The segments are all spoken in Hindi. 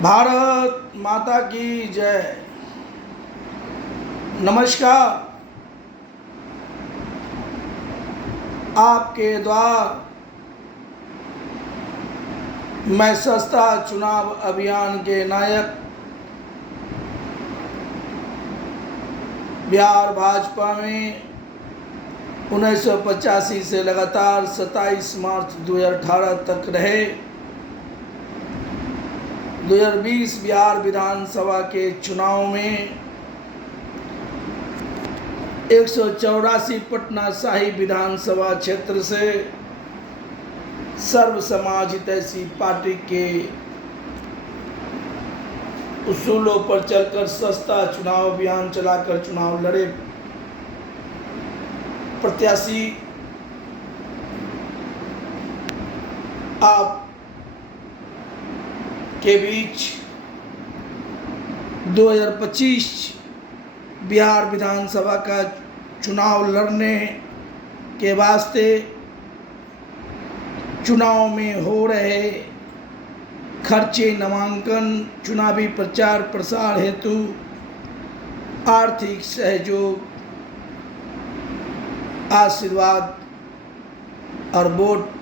भारत माता की जय। नमस्कार। आपके द्वार मैं सस्ता चुनाव अभियान के नायक बिहार भाजपा में 1985 से लगातार 27 मार्च 2018 तक रहे 2020 बिहार विधानसभा के चुनाव में 184 पटना साहिब विधानसभा क्षेत्र से सर्व समाज हितैषी पार्टी के उसूलों पर चलकर सस्ता चुनाव अभियान चलाकर चुनाव लड़े प्रत्याशी आप के बीच 2025 बिहार विधानसभा का चुनाव लड़ने के वास्ते चुनाव में हो रहे खर्चे, नामांकन, चुनावी प्रचार प्रसार हेतु आर्थिक सहयोग, आशीर्वाद और वोट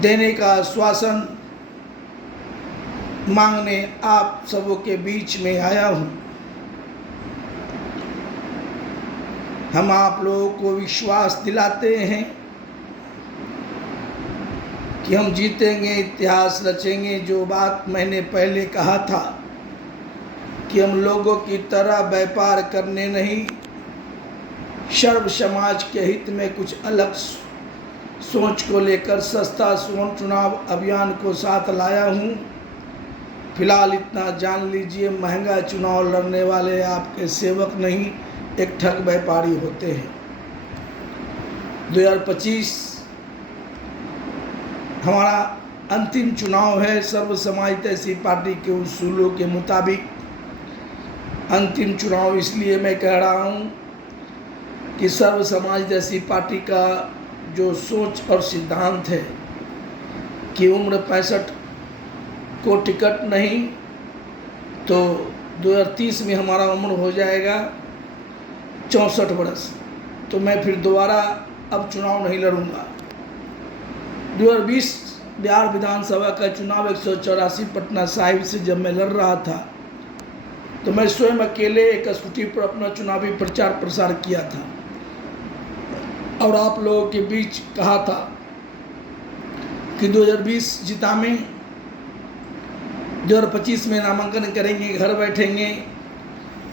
देने का आश्वासन मांगने आप सबों के बीच में आया हूं। हम आप लोगों को विश्वास दिलाते हैं कि हम जीतेंगे, इतिहास रचेंगे। जो बात मैंने पहले कहा था कि हम लोगों की तरह व्यापार करने नहीं, सर्व समाज के हित में कुछ अलग सोच को लेकर सस्ता चुनाव अभियान को साथ लाया हूं। फिलहाल इतना जान लीजिए, महंगा चुनाव लड़ने वाले आपके सेवक नहीं, एक ठग व्यापारी होते हैं। 2025 हमारा अंतिम चुनाव है। सर्व समाज हितैषी पार्टी के उसूलों के मुताबिक अंतिम चुनाव इसलिए मैं कह रहा हूं कि सर्व समाज हितैषी पार्टी का जो सोच और सिद्धांत है कि उम्र 65 को टिकट नहीं तो 2030 में हमारा उम्र हो जाएगा 64 वर्ष, तो मैं फिर दोबारा अब चुनाव नहीं लड़ूंगा। 2020 बिहार विधानसभा का चुनाव 184 पटना साहिब से जब मैं लड़ रहा था तो मैं स्वयं अकेले एक स्कूटी पर अपना चुनावी प्रचार प्रसार किया था और आप लोगों के बीच कहा था कि 2020 जिता में 2025 में नामांकन करेंगे, घर बैठेंगे,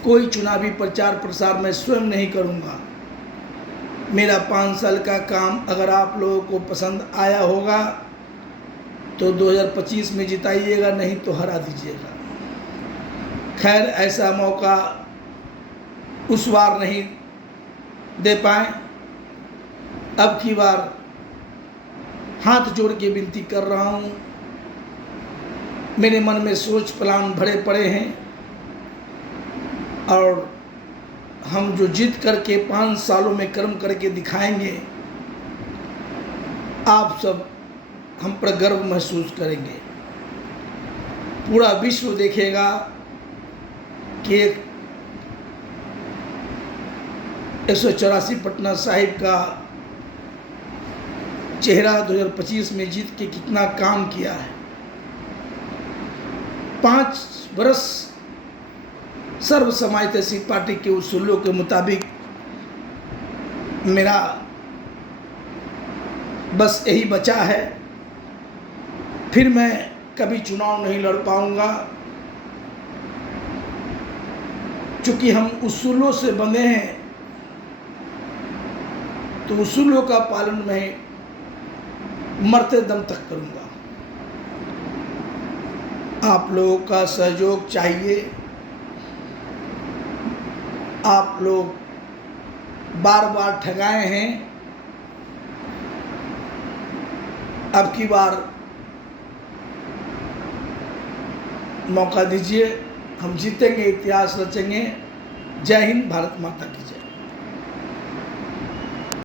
कोई चुनावी प्रचार प्रसार मैं स्वयं नहीं करूंगा। मेरा 5 साल का काम अगर आप लोगों को पसंद आया होगा तो 2025 में जिताइएगा, नहीं तो हरा दीजिएगा। खैर, ऐसा मौका उस बार नहीं दे पाए। अब की बार हाथ जोड़ के विनती कर रहा हूं। मेरे मन में सोच प्लान भरे पड़े हैं और हम जो जीत करके 5 सालों में कर्म करके दिखाएंगे, आप सब हम पर गर्व महसूस करेंगे। पूरा विश्व देखेगा कि 184 पटना साहिब का चेहरा 2025 में जीत के कितना काम किया है। 5 वर्ष सर्व समाज हितैषी पार्टी के उसूलों के मुताबिक मेरा बस यही बचा है। फिर मैं कभी चुनाव नहीं लड़ पाऊंगा, चूंकि हम उसूलों से बंधे हैं तो उसूलों का पालन मैं मरते दम तक करूंगा। आप लोगों का सहयोग चाहिए। आप लोग बार बार ठगाए हैं, अब की बार मौका दीजिए, हम जीतेंगे, इतिहास रचेंगे। जय हिंद, भारत माता की जय।